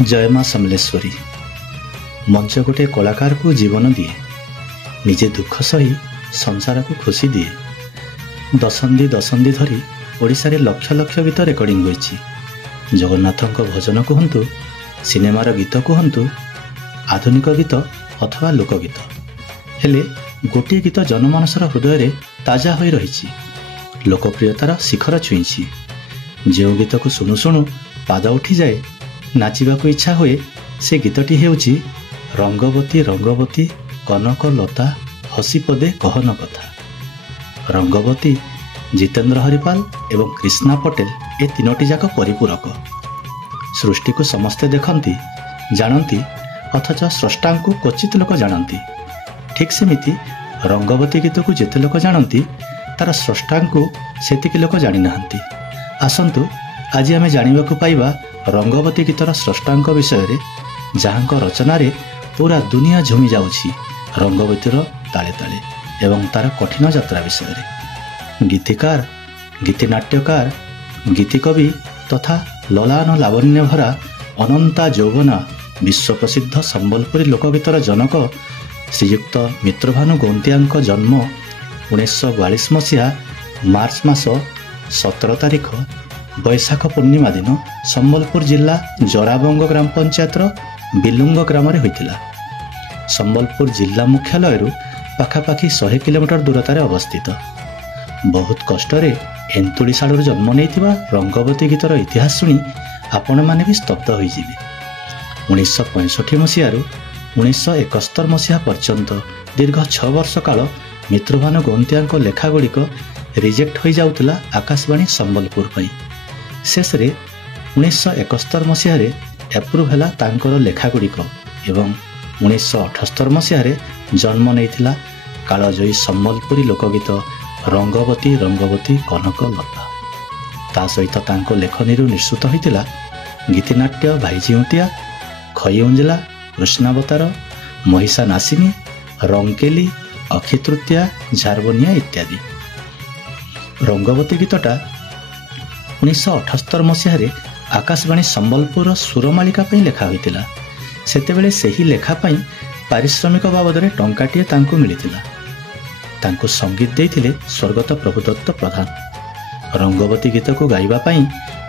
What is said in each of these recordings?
जय माँ समलेश्वरी। मंच गोटे कलाकार को जीवन दिए, निजे दुख सही संसार को खुशी दिए। दशंधि दशंधि धरी ओडिशा रे लक्ष लक्ष गीत रेकर्डिंग होईछि। जगन्नाथଙ୍କ भजन कहतु, सिनेमार गीत कहतु, आधुनिक गीत अथवा लोकगीत, हेले गोटे गीत जनमानसर हृदय ताजा हो रही, लोकप्रियतार शिखर छुईछि। जो गीत को शुणु शुणु पाद उठी जाए, नाचिबाकू इच्छा हुए, से गीतटी हेउछि रंगवती रंगवती कनक लता हसी पदे कहन कथा। रंगवती जितेंद्र हरिपाल एवं कृष्णा पटेल ए तीनोटी जाक परिपूरक। सृष्टि को समस्ते देखती जानती, अथच स्रष्टा को क्वचित लोक जानती। ठीक सेमिति रंगवती गीत को जेते लोक जानती, तार स्रष्टा को सेतिक लोक जानी नाहंती। आसंतु आज आमे जानिबाकू पाइबा रंगवती गीतर स्रष्टा विषय रे, जहांक रचनारे पूरा दुनिया झुमी जाउछि रंगवतीर ताले ताले एवं तार कठिन यात्रा विषय रे। गीतिकार, गीतिनाट्यकार, गीतिकवि तथा ललान लावण्य भरा अनंता यौवना विश्व प्रसिद्ध संबलपुरी लोकगीतर जनक श्रीयुक्त मित्रभानु गौंतियांक जन्म 1942 मसीहा मार्च मास 17 तारिख बैशाख पूर्णिमा दिन संबलपुर जिला जराबंग ग्राम पंचायतर बिलुंग ग्राम होइतिला। संबलपुर जिला मुख्यालय पाखापाखि 100 किलोमीटर दूरतार अवस्थित। बहुत कष्टरे एंतुड़ीशाड़ू जन्म नहीं रंगवती गीतर इतिहास शुणी आपण मैंने भी स्तब्ध होइजिबे। 1965 मसीह 1971 मसीहा पर्यंत दीर्घ 6 वर्ष काल मित्रभानु गौंतियांक लेखागुड़िक रिजेक्ट हो जाउतला आकाशवाणी संबलपुर पई। शेष रे 1971 मसीह एप्रुव हैला तांकर लेखागुड़िक एवं 1978 मसीह जन्म नहीं कालजयी संबलपुरी लोकगीत रंगवती रंगवती कनक लता। ता सहित तांको लेखनी निश्चित होइतिला गीतिनाट्य भाईजिउंतिया, खईउंजला, कृष्णावतार, महिषा नासिनी, रंकेली, अक्षितृतीया, झारबनिया इत्यादि। रंगवती गीतटा 1978 मसीह आकाशवाणी संबलपुर सुरमालिका लेखा होइतिला। सेतेबेले सेही लेखा पई पारिश्रमिक बाबदरे टंकाटिए तांको मिलितिला। तांको संगीत देइथिले स्वर्गत प्रभुदत्त प्रधान। रंगवती गीत को गाइबा पई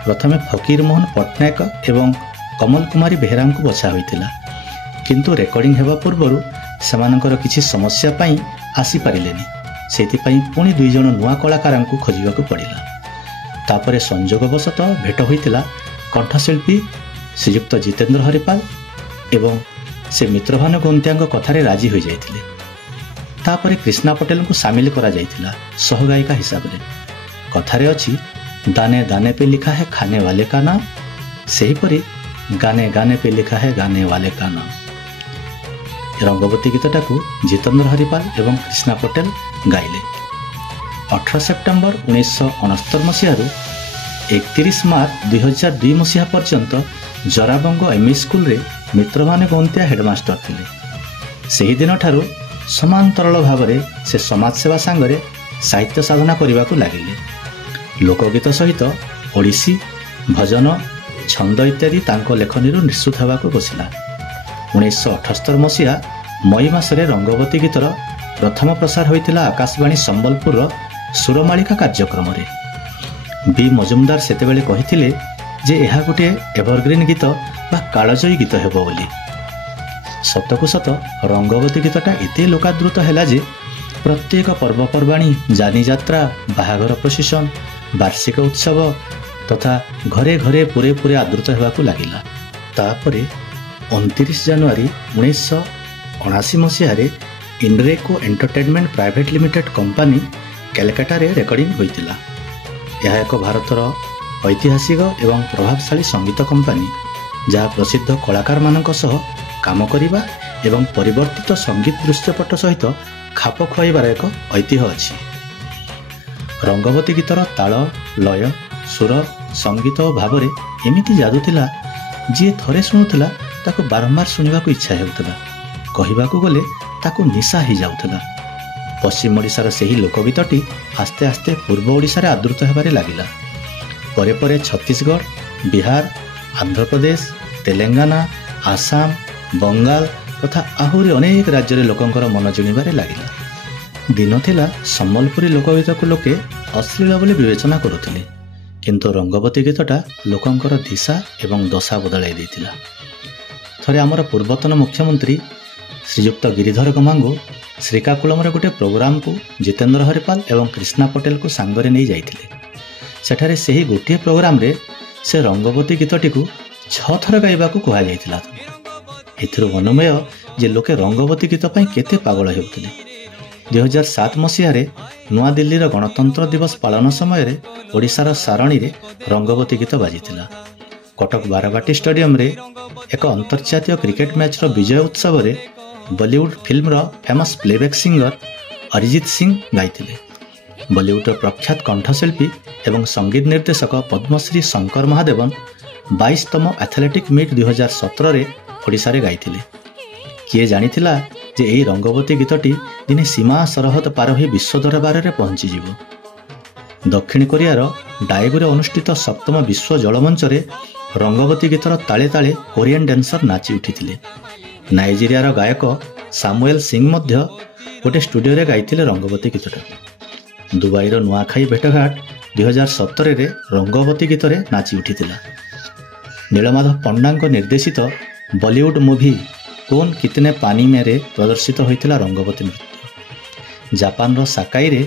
प्रथमे फकीर मोहन पट्टनायक एवं कमल कुमारी बेहेरा को बछा होइतिला, किंतु रेकर्डिंग हेबा पूर्वरु सेमानकर किछि समस्या पई आसी पारिलेनी। सेति पई पुणी 2 जण नुआ कलाकार को खोजिबाकू पड़िला। तापरे संजोगवशत भेट होइतिला कंठशिल्पी श्रीयुक्त जितेंद्र हरिपाल एवं से मित्रभानु गौंतियांक कथारे राजी हो जाइथिले। तापरे कृष्णा पटेल को सामिल करा जाइथिला सहगायिका हिसाब रे। कथारे अछि दाने दाने पे लिखा है खाने वाले का नाम, सही परी गाने गाने पे लिखा है गाने वाले का नाम। रंगवती गीतटा को जितेंद्र हरिपाल एवं कृष्णा पटेल गाइले। 18 सेप्टेम्बर 1969 मसीह 31 मार्च 2002 मसीहा पर्यंत जराबंग एमई स्कूल रे मित्रभानु गौंतिया हेडमास्टर थिले। सेही दिन ठारू समांतरल भाव से समाज सेवा सांगरे साहित्य साधना करने को लगिले। लोकगीत सहित ओडिसी, भजन, छंद इत्यादि तांको लेखनी निश्चित होगा बसिला। 1978 मसीहा मई मासरे रंगवती गीतर प्रथम प्रसार होइतिला आकाशवाणी संबलपुर सुरमालिका कार्यक्रम रे। बी मजुमदार सेतेबेले कहिथिले जे एहा गोटे एवरग्रीन गीत बा कालजयी गीत हेबो बोली। सतकु सत रंगवती गीतटा एते लोकादृत हैला जे प्रत्येक पर्वपर्वाणी, जानी यात्रा, बाहागर प्रोसेसन, वार्षिक उत्सव तथा घरे घरे पूरे पूरे आदृत हेबाकू लागिला। तापरे 29 जनवरी 1979 मसीह Inreco entertainment private limited company Kolkata रे रेकर्डिंग होइतिला। यह एक भारतर ऐतिहासिक एवं प्रभावशाली संगीत कंपनी, जहाँ प्रसिद्ध कलाकार मानक सह काम करिबा एवं परिवर्तित संगीत दृश्यपट सहित खाप खुआइबार एक ऐतिह्य अछि। रंगवती गीतर ताल, लय, सुर, संगीत और भाव एमिति जादू थिला जी थरे शुणुला ताको बारंबार शुणा इच्छा हेउतला। कहिबाकू गले ताको निशा ही जाउतला। पश्चिम ओडिशार सेही लोकगीतटी आस्ते आस्ते पूर्व ओडिशारे आदृत हेबारे लागिला। परे परे छत्तीसगढ़, बिहार, आंध्र प्रदेश, ତେଲେଙ୍ଗାନା, ଆସାମ, ବଙ୍ଗାଲ ତଥା ଆହୁରି ଅନେକ ରାଜ୍ୟରେ ଲୋକଙ୍କର ମନ ଜିଣିବାରେ ଲାଗିଲା। ଦିନ ଥିଲା ସମ୍ବଲପୁରୀ ଲୋକଗୀତକୁ ଲୋକେ ଅଶ୍ଳୀଳ ବୋଲି ବିବେଚନା କରୁଥିଲେ, କିନ୍ତୁ ରଙ୍ଗବତୀ ଗୀତଟା ଲୋକଙ୍କର ଦିଶା ଏବଂ ଦଶା ବଦଳାଇ ଦେଇଥିଲା। ଥରେ ଆମର ପୂର୍ବତନ ମୁଖ୍ୟମନ୍ତ୍ରୀ ଶ୍ରୀଯୁକ୍ତ ଗିରିଧର ଗମାଙ୍ଗୁ ଶ୍ରୀକାକୁଳମରେ ଗୋଟିଏ ପ୍ରୋଗ୍ରାମକୁ ଜିତେନ୍ଦ୍ର ହରିପାଲ ଏବଂ କ୍ରିଷ୍ଣା ପଟେଲକୁ ସାଙ୍ଗରେ ନେଇ ଯାଇଥିଲେ। ସେଠାରେ ସେହି ଗୋଟିଏ ପ୍ରୋଗ୍ରାମରେ ସେ ରଙ୍ଗବତୀ ଗୀତଟିକୁ 6 ଥର ଗାଇବାକୁ କୁହାଯାଇଥିଲା। ଏଥିରୁ ଅନୁମେୟ ଯେ ଲୋକେ ରଙ୍ଗବତୀ ଗୀତ ପାଇଁ କେତେ ପାଗଳ ହେଉଥିଲେ। 2007 ମସିହାରେ ନୂଆଦିଲ୍ଲୀର ଗଣତନ୍ତ୍ର ଦିବସ ପାଳନ ସମୟରେ ଓଡ଼ିଶାର ସାରଣୀରେ ରଙ୍ଗବତୀ ଗୀତ ବାଜିଥିଲା। କଟକ ବାରବାଟୀ ଷ୍ଟାଡିୟମରେ ଏକ ଅନ୍ତର୍ଜାତୀୟ କ୍ରିକେଟ ମ୍ୟାଚ୍ର ବିଜୟ ଉତ୍ସବରେ ବଲିଉଡ୍ ଫିଲ୍ମର famous playback singer Arijit Singh ଗାଇଥିଲେ। ବଲିଉଡର ପ୍ରଖ୍ୟାତ କଣ୍ଠଶିଳ୍ପୀ ଏବଂ ସଙ୍ଗୀତ ନିର୍ଦ୍ଦେଶକ ପଦ୍ମଶ୍ରୀ ଶଙ୍କର ମହାଦେବନ 22ତମ ଆଥଲେଟିକ୍ ମିଟ୍ 2017ରେ ଓଡ଼ିଶାରେ ଗାଇଥିଲେ। କିଏ ଜାଣିଥିଲା ଯେ ଏହି ରଙ୍ଗବତୀ ଗୀତଟି ଦିନେ ସୀମା ସରହଦ ପାର ହୋଇ ବିଶ୍ୱ ଦରବାରରେ ପହଞ୍ଚିଯିବ। ଦକ୍ଷିଣ କୋରିଆର ଡାଏଗୁରେ ଅନୁଷ୍ଠିତ 7ତମ ବିଶ୍ୱ ଜଳମଞ୍ଚରେ ରଙ୍ଗବତୀ ଗୀତର ତାଳେ ତାଳେ କୋରିଆନ୍ ଡ୍ୟାନ୍ସର ନାଚି ଉଠିଥିଲେ। ନାଇଜେରିଆର ଗାୟକ ସାମୁଏଲ ସିଂ ମଧ୍ୟ ଗୋଟିଏ ଷ୍ଟୁଡିଓରେ ଗାଇଥିଲେ ରଙ୍ଗବତୀ ଗୀତଟା। ଦୁବାଇର ନୂଆଖାଇ ଭେଟଘାଟ 2017ରେ ରଙ୍ଗବତୀ ଗୀତରେ ନାଚି ଉଠିଥିଲା। ନୀଳମାଧବ ପଣ୍ଡାଙ୍କ ନିର୍ଦ୍ଦେଶିତ ବଲିଉଡ୍ ମୁଭି କୋନ୍ କିତନେ ପାନି ମେରେ ପ୍ରଦର୍ଶିତ ହୋଇଥିଲା ରଙ୍ଗବତୀ ନୃତ୍ୟ। ଜାପାନର ସାକାଇରେ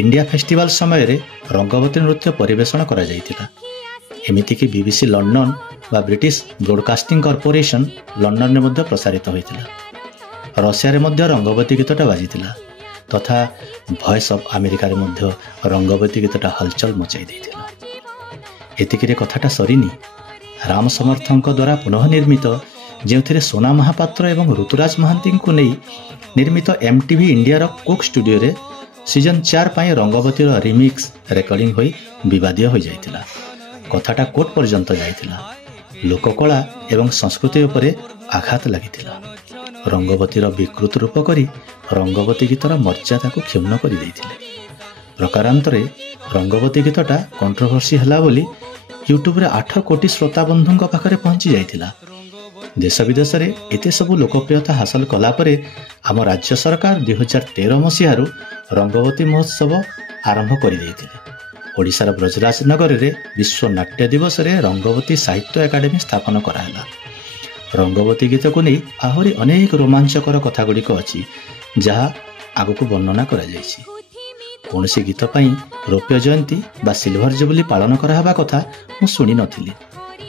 ଇଣ୍ଡିଆ ଫେଷ୍ଟିଭାଲ ସମୟରେ ରଙ୍ଗବତୀ ନୃତ୍ୟ ପରିବେଷଣ କରାଯାଇଥିଲା। ଏମିତିକି BBC ଲଣ୍ଡନ ବା ବ୍ରିଟିଶ ବ୍ରଡକାଷ୍ଟିଂ କର୍ପୋରେସନ ଲଣ୍ଡନରେ ମଧ୍ୟ ପ୍ରସାରିତ ହୋଇଥିଲା। ରଷିଆରେ ମଧ୍ୟ ରଙ୍ଗବତୀ ଗୀତଟା ବାଜିଥିଲା ତଥା ଭଏସ୍ ଅଫ୍ ଆମେରିକାରେ ମଧ୍ୟ ରଙ୍ଗବତୀ ଗୀତଟା ହଲଚଲ ମଚାଇ ଦେଇଥିଲା। ଏତିକିରେ କଥାଟା ସରିନି। ରାମ ସମର୍ଥଙ୍କ ଦ୍ୱାରା ପୁନଃ ନିର୍ମିତ, ଯେଉଁଥିରେ ସୋନା ମହାପାତ୍ର ଏବଂ ଋତୁରାଜ ମହାନ୍ତିଙ୍କୁ ନେଇ ନିର୍ମିତ MTV ଇଣ୍ଡିଆର କୁକ୍ ଷ୍ଟୁଡିଓରେ ସିଜନ୍ 4 ପାଇଁ ରଙ୍ଗବତୀର ରିମିକ୍ସ ରେକର୍ଡିଂ ହୋଇ ବିବାଦୀୟ ହୋଇଯାଇଥିଲା। କଥାଟା କୋର୍ଟ ପର୍ଯ୍ୟନ୍ତ ଯାଇଥିଲା। ଲୋକକଳା ଏବଂ ସଂସ୍କୃତି ଉପରେ ଆଘାତ ଲାଗିଥିଲା। ରଙ୍ଗବତୀର ବିକୃତ ରୂପ କରି ରଙ୍ଗବତୀ ଗୀତର ମର୍ଯ୍ୟାଦାକୁ କ୍ଷୁଣ୍ଣ କରିଦେଇଥିଲେ। ପ୍ରକାରାନ୍ତରେ ରଙ୍ଗବତୀ ଗୀତଟା କଣ୍ଟ୍ରୋଭର୍ସି ହେଲା ବୋଲି ୟୁଟ୍ୟୁବରେ 8 କୋଟି ଶ୍ରୋତା ବନ୍ଧୁଙ୍କ ପାଖରେ ପହଞ୍ଚି ଯାଇଥିଲା। ଦେଶ ବିଦେଶରେ ଏତେ ସବୁ ଲୋକପ୍ରିୟତା ହାସଲ କଲା ପରେ ଆମ ରାଜ୍ୟ ସରକାର 2013 ମସିହାରୁ ରଙ୍ଗବତୀ ମହୋତ୍ସବ ଆରମ୍ଭ କରିଦେଇଥିଲେ। ଓଡ଼ିଶାର ବ୍ରଜରାଜନଗରରେ ବିଶ୍ୱ ନାଟ୍ୟ ଦିବସରେ ରଙ୍ଗବତୀ ସାହିତ୍ୟ ଏକାଡେମୀ ସ୍ଥାପନ କରାହେଲା। ରଙ୍ଗବତୀ ଗୀତକୁ ନେଇ ଆହୁରି ଅନେକ ରୋମାଞ୍ଚକର କଥାଗୁଡ଼ିକ ଅଛି, ଯାହା ଆଗକୁ ବର୍ଣ୍ଣନା କରାଯାଇଛି। କୌଣସି ଗୀତ ପାଇଁ ରୌପ୍ୟ ଜୟନ୍ତୀ ବା ସିଲଭର ଜୁବଲି ପାଳନ କରାହେବା କଥା ମୁଁ ଶୁଣିନଥିଲି,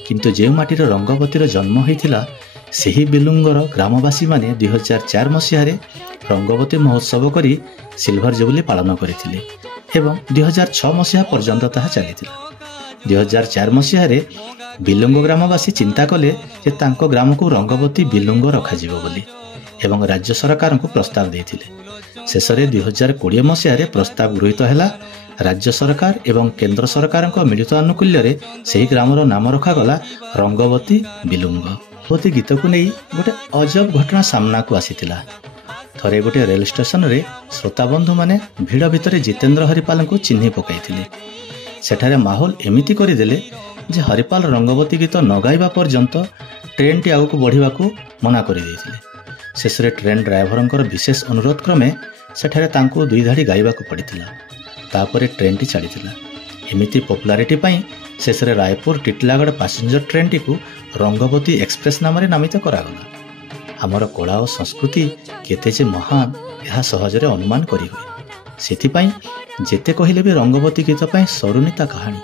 କିନ୍ତୁ ଯେଉଁ ମାଟିର ରଙ୍ଗବତୀର ଜନ୍ମ ହୋଇଥିଲା ସେହି ବିଲୁଙ୍ଗର ଗ୍ରାମବାସୀମାନେ 2004 ମସିହାରେ ରଙ୍ଗବତୀ ମହୋତ୍ସବ କରି ସିଲଭର ଜୁବଲି ପାଳନ କରିଥିଲେ ଏବଂ 2006 ମସିହା ପର୍ଯ୍ୟନ୍ତ ତାହା ଚାଲିଥିଲା। 2004 ମସିହାରେ ବିଲୁଙ୍ଗ ଗ୍ରାମବାସୀ ଚିନ୍ତା କଲେ ଯେ ତାଙ୍କ ଗ୍ରାମକୁ ରଙ୍ଗବତୀ ବିଲୁଙ୍ଗ ରଖାଯିବ ବୋଲି ଏବଂ ରାଜ୍ୟ ସରକାରଙ୍କୁ ପ୍ରସ୍ତାବ ଦେଇଥିଲେ। ଶେଷରେ 2020 ମସିହାରେ ପ୍ରସ୍ତାବ ଗୃହୀତ ହେଲା। ରାଜ୍ୟ ସରକାର ଏବଂ କେନ୍ଦ୍ର ସରକାରଙ୍କ ମିଳିତ ଆନୁକୂଲ୍ୟରେ ସେହି ଗ୍ରାମର ନାମ ରଖାଗଲା ରଙ୍ଗବତୀ ବିଲୁଙ୍ଗ। ରଙ୍ଗବତୀ ଗୀତକୁ ନେଇ ଗୋଟେ ଅଜବ ଘଟଣା ସାମ୍ନାକୁ ଆସିଥିଲା। ଥରେ ଗୋଟିଏ ରେଳ ଷ୍ଟେସନରେ ଶ୍ରୋତାବନ୍ଧୁମାନେ ଭିଡ଼ ଭିତରେ ଜିତେନ୍ଦ୍ର ହରିପାଲଙ୍କୁ ଚିହ୍ନି ପକାଇଥିଲେ। ସେଠାରେ ମାହୋଲ ଏମିତି କରିଦେଲେ ଯେ ହରିପାଲ ରଙ୍ଗବତୀ ଗୀତ ନ ଗାଇବା ପର୍ଯ୍ୟନ୍ତ ଟ୍ରେନ୍ଟି ଆଗକୁ ବଢ଼ିବାକୁ ମନା କରିଦେଇଥିଲେ। ଶେଷରେ ଟ୍ରେନ୍ ଡ୍ରାଇଭରଙ୍କର ବିଶେଷ ଅନୁରୋଧ କ୍ରମେ ସେଠାରେ ତାଙ୍କୁ 2 ଧାଡ଼ି ଗାଇବାକୁ ପଡ଼ିଥିଲା। ତାପରେ ଟ୍ରେନ୍ଟି ଚାଲିଥିଲା। ଏମିତି ପପୁଲାରିଟି ପାଇଁ ଶେଷରେ ରାୟପୁର ଟିଟିଲାଗଡ଼ ପାସେଞ୍ଜର ଟ୍ରେନ୍ଟିକୁ ରଙ୍ଗବତୀ ଏକ୍ସପ୍ରେସ୍ ନାମରେ ନାମିତ କରାଗଲା। ଆମର କଳା ଓ ସଂସ୍କୃତି କେତେ ଯେ ମହାନ ଏହା ସହଜରେ ଅନୁମାନ କରିହୁଏ। ସେଥିପାଇଁ ଯେତେ କହିଲେ ବି ରଙ୍ଗବତୀ ଗୀତ ପାଇଁ ସରୁନି ତା କାହାଣୀ।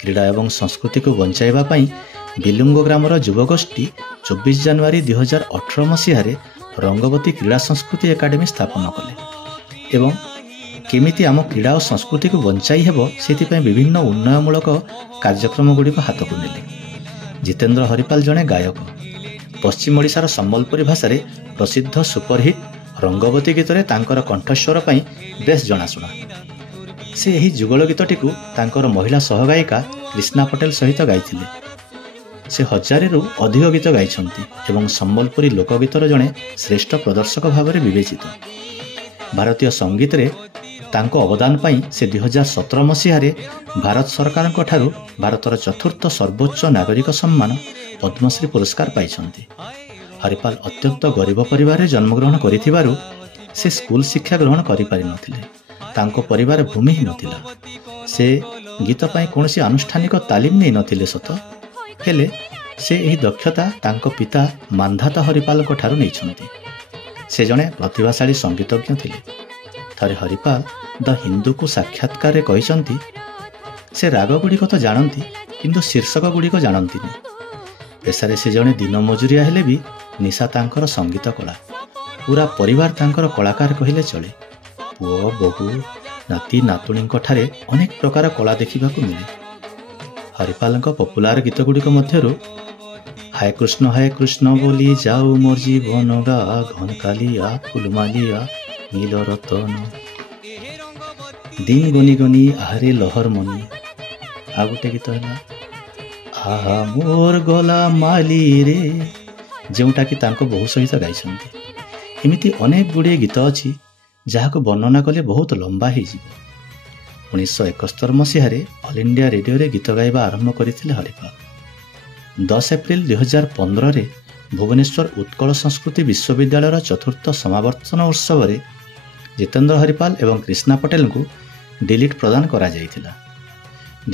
କ୍ରୀଡ଼ା ଏବଂ ସଂସ୍କୃତିକୁ ବଞ୍ଚାଇବା ପାଇଁ ବିଲୁଙ୍ଗ ଗ୍ରାମର ଯୁବଗୋଷ୍ଠୀ 24 ଜାନୁଆରୀ 2018 ମସିହାରେ ରଙ୍ଗବତୀ କ୍ରୀଡ଼ା ସଂସ୍କୃତି ଏକାଡେମୀ ସ୍ଥାପନ କଲେ ଏବଂ କେମିତି ଆମ କ୍ରୀଡ଼ା ଓ ସଂସ୍କୃତିକୁ ବଞ୍ଚାଇ ହେବ ସେଥିପାଇଁ ବିଭିନ୍ନ ଉନ୍ନୟନମୂଳକ କାର୍ଯ୍ୟକ୍ରମଗୁଡ଼ିକ ହାତକୁ ନେଲେ। ଜିତେନ୍ଦ୍ର ହରିପାଲ ଜଣେ ଗାୟକ। ପଶ୍ଚିମ ଓଡ଼ିଶାର ସମ୍ବଲପୁରୀ ଭାଷାରେ ପ୍ରସିଦ୍ଧ ସୁପରହିଟ୍ ରଙ୍ଗବତୀ ଗୀତରେ ତାଙ୍କର କଣ୍ଠସ୍ୱର ପାଇଁ ବେଶ୍ ଜଣାଶୁଣା। ସେ ଏହି ଯୁଗଳ ଗୀତଟିକୁ ତାଙ୍କର ମହିଳା ସହଗାୟିକା କ୍ରିଷ୍ଣା ପଟେଲ ସହିତ ଗାଇଥିଲେ। ସେ 1000ରୁ ଅଧିକ ଗୀତ ଗାଇଛନ୍ତି ଏବଂ ସମ୍ବଲପୁରୀ ଲୋକଗୀତର ଜଣେ ଶ୍ରେଷ୍ଠ ପ୍ରଦର୍ଶକ ଭାବରେ ବିବେଚିତ। ଭାରତୀୟ ସଙ୍ଗୀତରେ ତାଙ୍କ ଅବଦାନ ପାଇଁ ସେ 2017 ମସିହାରେ ଭାରତ ସରକାରଙ୍କ ଠାରୁ ଭାରତର ଚତୁର୍ଥ ସର୍ବୋଚ୍ଚ ନାଗରିକ ସମ୍ମାନ ପଦ୍ମଶ୍ରୀ ପୁରସ୍କାର ପାଇଛନ୍ତି। ହରିପାଲ ଅତ୍ୟନ୍ତ ଗରିବ ପରିବାରରେ ଜନ୍ମଗ୍ରହଣ କରିଥିବାରୁ ସେ ସ୍କୁଲ ଶିକ୍ଷା ଗ୍ରହଣ କରିପାରିନଥିଲେ। ତାଙ୍କ ପରିବାର ଭୂମିହୀନ ଥିଲା। ସେ ଗୀତ ପାଇଁ କୌଣସି ଆନୁଷ୍ଠାନିକ ତାଲିମ ନେଇନଥିଲେ ସତ, ହେଲେ ସେ ଏହି ଦକ୍ଷତା ତାଙ୍କ ପିତା ମାନ୍ଧାତା ହରିପାଲଙ୍କ ଠାରୁ ନେଇଛନ୍ତି। ସେ ଜଣେ ପ୍ରତିଭାଶାଳୀ ସଙ୍ଗୀତଜ୍ଞ ଥିଲେ। ଥରେ ହରିପାଲ ଦ ହିନ୍ଦୁକୁ ସାକ୍ଷାତକାରରେ କହିଛନ୍ତି, ସେ ରାଗଗୁଡ଼ିକ ତ ଜାଣନ୍ତି କିନ୍ତୁ ଶୀର୍ଷକ ଗୁଡ଼ିକ ଜାଣନ୍ତିନି। ପେଶାରେ ସେ ଜଣେ ଦିନ ମଜୁରିଆ ହେଲେ ବି ନିଶା ତାଙ୍କର ସଙ୍ଗୀତ କଳା। ପୁରା ପରିବାର ତାଙ୍କର କଳାକାର କହିଲେ ଚଳେ। ପୁଅ, ବୋହୂ, ନାତି ନାତୁଣୀଙ୍କ ଠାରେ ଅନେକ ପ୍ରକାର କଳା ଦେଖିବାକୁ ମିଳେ। ହରିପାଲଙ୍କ ପପୁଲାର ଗୀତ ଗୁଡ଼ିକ ମଧ୍ୟରୁ ହାୟ କୃଷ୍ଣ ବୋଲି ଯାଉ ମୋର ଜୀବନ ଗା, ଘନ କାଲିଆ ଫୁଲମାଲିଆ নীল রতন, দিন গনি গনি আহারে লহর মনি, ଆଉ ଗୋଟେ ଗୀତ ହେଲା ଆହା ମୋର ଗଲା ମାଲି ରେ, ଯେଉଁଟାକି ତାଙ୍କ ବୋହୂ ସହିତ ଗାଇଛନ୍ତି। ଏମିତି ଅନେକ ଗୁଡ଼ିଏ ଗୀତ ଅଛି ଯାହାକୁ ବର୍ଣ୍ଣନା କଲେ ବହୁତ ଲମ୍ବା ହେଇଯିବ। 1971 ମସିହାରେ ଅଲ୍ ଇଣ୍ଡିଆ ରେଡ଼ିଓରେ ଗୀତ ଗାଇବା ଆରମ୍ଭ କରିଥିଲେ ହରିପାଲ। 10 ଏପ୍ରିଲ 2015ରେ ଭୁବନେଶ୍ୱର ଉତ୍କଳ ସଂସ୍କୃତି ବିଶ୍ୱବିଦ୍ୟାଳୟର ଚତୁର୍ଥ ସମାବର୍ତ୍ତନ ଉତ୍ସବରେ ଜିତେନ୍ଦ୍ର ହରିପାଲ ଏବଂ କ୍ରିଷ୍ଣା ପଟେଲଙ୍କୁ ଡିଲିଟ୍ ପ୍ରଦାନ କରାଯାଇଥିଲା।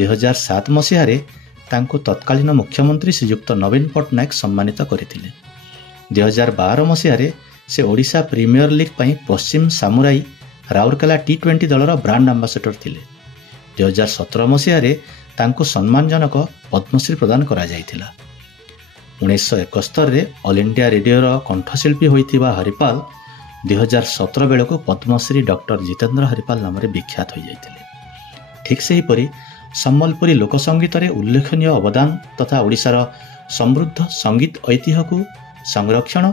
2007 ମସିହାରେ ତାଙ୍କୁ ତତ୍କାଳୀନ ମୁଖ୍ୟମନ୍ତ୍ରୀ ଶ୍ରୀଯୁକ୍ତ ନବୀନ ପଟ୍ଟନାୟକ ସମ୍ମାନିତ କରିଥିଲେ। 2012 ମସିହାରେ ସେ ଓଡ଼ିଶା ପ୍ରିମିୟର ଲିଗ୍ ପାଇଁ ପଶ୍ଚିମ ସାମୁରାଇ ରାଉରକେଲା T20 ଦଳର ବ୍ରାଣ୍ଡ ଆମ୍ବାସେଡର ଥିଲେ। 2017 ମସିହାରେ ତାଙ୍କୁ ସମ୍ମାନଜନକ ପଦ୍ମଶ୍ରୀ ପ୍ରଦାନ କରାଯାଇଥିଲା। 1971ରେ ଅଲ୍ ଇଣ୍ଡିଆ ରେଡ଼ିଓର କଣ୍ଠଶିଳ୍ପୀ ହୋଇଥିବା ହରିପାଲ 2017 ବେଳକୁ ପଦ୍ମଶ୍ରୀ ଡକ୍ଟର ଜିତେନ୍ଦ୍ର ହରିପାଲ ନାମରେ ବିଖ୍ୟାତ ହୋଇଯାଇଥିଲେ। ଠିକ୍ ସେହିପରି ସମ୍ବଲପୁରୀ ଲୋକସଙ୍ଗୀତରେ ଉଲ୍ଲେଖନୀୟ ଅବଦାନ ତଥା ଓଡ଼ିଶାର ସମୃଦ୍ଧ ସଙ୍ଗୀତ ଐତିହ୍ୟକୁ ସଂରକ୍ଷଣ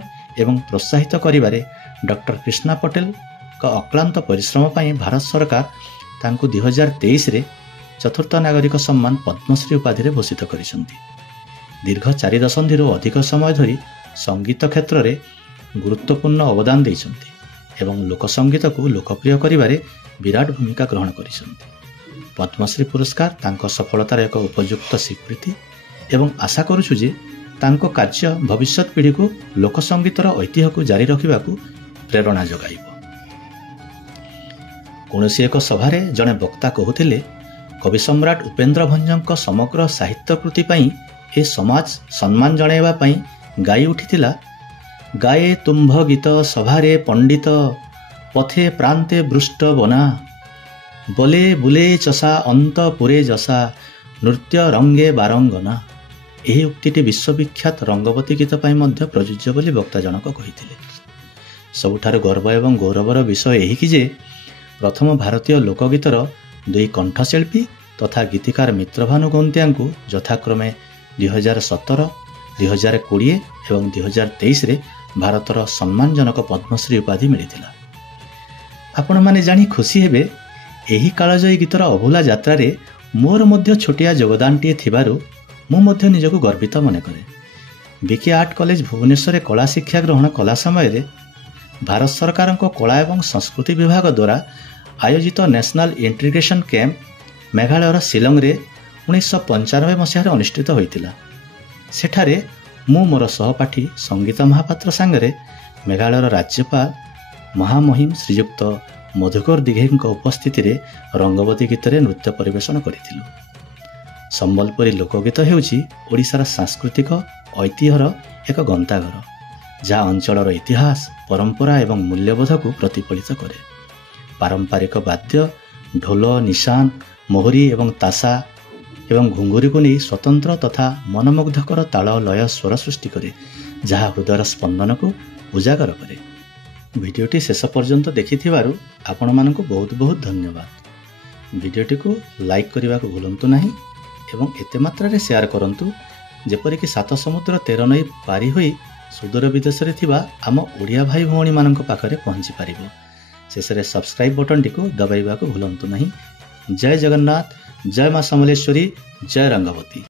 ଏବଂ ପ୍ରୋତ୍ସାହିତ କରିବାରେ ଡକ୍ଟର କ୍ରିଷ୍ଣା ପଟେଲଙ୍କ ଅକ୍ଲାନ୍ତ ପରିଶ୍ରମ ପାଇଁ ଭାରତ ସରକାର ତାଙ୍କୁ 2023ରେ ଚତୁର୍ଥ ନାଗରିକ ସମ୍ମାନ ପଦ୍ମଶ୍ରୀ ଉପାଧିରେ ଭୂଷିତ କରିଛନ୍ତି। ଦୀର୍ଘ 4 ଦଶନ୍ଧିରୁ ଅଧିକ ସମୟ ଧରି ସଙ୍ଗୀତ କ୍ଷେତ୍ରରେ ଗୁରୁତ୍ୱପୂର୍ଣ୍ଣ ଅବଦାନ ଦେଇଛନ୍ତି ଏବଂ ଲୋକସଙ୍ଗୀତକୁ ଲୋକପ୍ରିୟ କରିବାରେ ବିରାଟ ଭୂମିକା ଗ୍ରହଣ କରିଛନ୍ତି। ପଦ୍ମଶ୍ରୀ ପୁରସ୍କାର ତାଙ୍କ ସଫଳତାର ଏକ ଉପଯୁକ୍ତ ସ୍ୱୀକୃତି ଏବଂ ଆଶା କରୁଛୁ ଯେ ତାଙ୍କ କାର୍ଯ୍ୟ ଭବିଷ୍ୟତ ପିଢ଼ିକୁ ଲୋକସଙ୍ଗୀତର ଐତିହ୍ୟକୁ ଜାରି ରଖିବାକୁ ପ୍ରେରଣା ଯୋଗାଇବ। କୌଣସି ଏକ ସଭାରେ ଜଣେ ବକ୍ତା କହୁଥିଲେ, କବି ସମ୍ରାଟ ଉପେନ୍ଦ୍ର ଭଞ୍ଜଙ୍କ ସମଗ୍ର ସାହିତ୍ୟ କୃତି ପାଇଁ ଏ ସମାଜ ସମ୍ମାନ ଜଣାଇବା ପାଇଁ ଗାଇ ଉଠିଥିଲା, ଗାଏ ତୁମ୍ଭ ଗୀତ ସଭାରେ ପଣ୍ଡିତ, ପଥେ ପ୍ରାନ୍ତେ ବୃଷ୍ଟ ବନା, ବୋଲେ ବୁଲେ ଚଷା ଅନ୍ତ ପୁରେ ଯଶା, ନୃତ୍ୟ ରଙ୍ଗେ ବାରଙ୍ଗନା। ଏହି ଉକ୍ତିଟି ବିଶ୍ୱବିଖ୍ୟାତ ରଙ୍ଗବତୀ ଗୀତ ପାଇଁ ମଧ୍ୟ ପ୍ରଯୁଜ୍ୟ ବୋଲି ବକ୍ତା ଜଣକ କହିଥିଲେ। ସବୁଠାରୁ ଗର୍ବ ଏବଂ ଗୌରବର ବିଷୟ ଏହିକି ଯେ ପ୍ରଥମ ଭାରତୀୟ ଲୋକଗୀତର 2 କଣ୍ଠଶିଳ୍ପୀ ତଥା ଗୀତିକାର ମିତ୍ରଭାନୁ ଗୌନ୍ତିଆଙ୍କୁ ଯଥାକ୍ରମେ 2017, 2020 ଏବଂ 2023ରେ ଭାରତର ସମ୍ମାନଜନକ ପଦ୍ମଶ୍ରୀ ଉପାଧି ମିଳିଥିଲା। ଆପଣମାନେ ଜାଣି ଖୁସି ହେବେ, ଏହି କାଳଜୟୀ ଗୀତର ଅଭୁଲା ଯାତ୍ରାରେ ମୋର ମଧ୍ୟ ଛୋଟିଆ ଯୋଗଦାନଟିଏ ଥିବାରୁ ମୁଁ ମଧ୍ୟ ନିଜକୁ ଗର୍ବିତ ମନେ କରେ। ବିକେ ଆର୍ଟ କଲେଜ ଭୁବନେଶ୍ୱରରେ କଳା ଶିକ୍ଷା ଗ୍ରହଣ କଲା ସମୟରେ ଭାରତ ସରକାରଙ୍କ କଳା ଏବଂ ସଂସ୍କୃତି ବିଭାଗ ଦ୍ୱାରା ଆୟୋଜିତ ନ୍ୟାସନାଲ ଇଣ୍ଟିଗ୍ରେସନ କ୍ୟାମ୍ପ ମେଘାଳୟର ଶିଲଂରେ 1995 ମସିହାରେ ଅନୁଷ୍ଠିତ ହୋଇଥିଲା। ସେଠାରେ ମୁଁ ମୋର ସହପାଠୀ ସଙ୍ଗୀତ ମହାପାତ୍ର ସାଙ୍ଗରେ ମେଘାଳୟର ରାଜ୍ୟପାଳ ମହାମହିମ ଶ୍ରୀଯୁକ୍ତ ମଧୁକର ଦିଘେଙ୍କ ଉପସ୍ଥିତିରେ ରଙ୍ଗବତୀ ଗୀତରେ ନୃତ୍ୟ ପରିବେଷଣ କରିଥିଲୁ। ସମ୍ବଲପୁରୀ ଲୋକଗୀତ ହେଉଛି ଓଡ଼ିଶାର ସାଂସ୍କୃତିକ ଐତିହ୍ୟର ଏକ ଗନ୍ତାଘର, ଯାହା ଅଞ୍ଚଳର ଇତିହାସ, ପରମ୍ପରା ଏବଂ ମୂଲ୍ୟବୋଧକୁ ପ୍ରତିଫଳିତ କରେ। ପାରମ୍ପରିକ ବାଦ୍ୟ ଢୋଲ, ନିଶାନ, ମୋହରୀ ଏବଂ ତାସା ଏବଂ ଘୁଙ୍ଗୁରିକୁ ନେଇ ସ୍ୱତନ୍ତ୍ର ତଥା ମନମୁଗ୍ଧକର ତାଳ, ଲୟ, ସ୍ୱର ସୃଷ୍ଟି କରେ, ଯାହା ହୃଦୟର ସ୍ପନ୍ଦନକୁ ଉଜାଗର କରେ। ଭିଡ଼ିଓଟି ଶେଷ ପର୍ଯ୍ୟନ୍ତ ଦେଖିଥିବାରୁ ଆପଣମାନଙ୍କୁ ବହୁତ ବହୁତ ଧନ୍ୟବାଦ। ଭିଡ଼ିଓଟିକୁ ଲାଇକ୍ କରିବାକୁ ଭୁଲନ୍ତୁ ନାହିଁ ଏବଂ ଏତେ ମାତ୍ରାରେ ସେୟାର କରନ୍ତୁ ଯେପରିକି 7 ସମୁଦ୍ର 13 ନଈ ପାରି ହୋଇ ସୁଦୂର ବିଦେଶରେ ଥିବା ଆମ ଓଡ଼ିଆ ଭାଇ ଭଉଣୀମାନଙ୍କ ପାଖରେ ପହଞ୍ଚି ପାରିବ। ଶେଷରେ ସବସ୍କ୍ରାଇବ୍ ବଟନଟିକୁ ଦବାଇବାକୁ ଭୁଲନ୍ତୁ ନାହିଁ। ଜୟ ଜଗନ୍ନାଥ, ଜୟ ମା ସମଲେଶ୍ୱରୀ, ଜୟ ରଙ୍ଗବତୀ।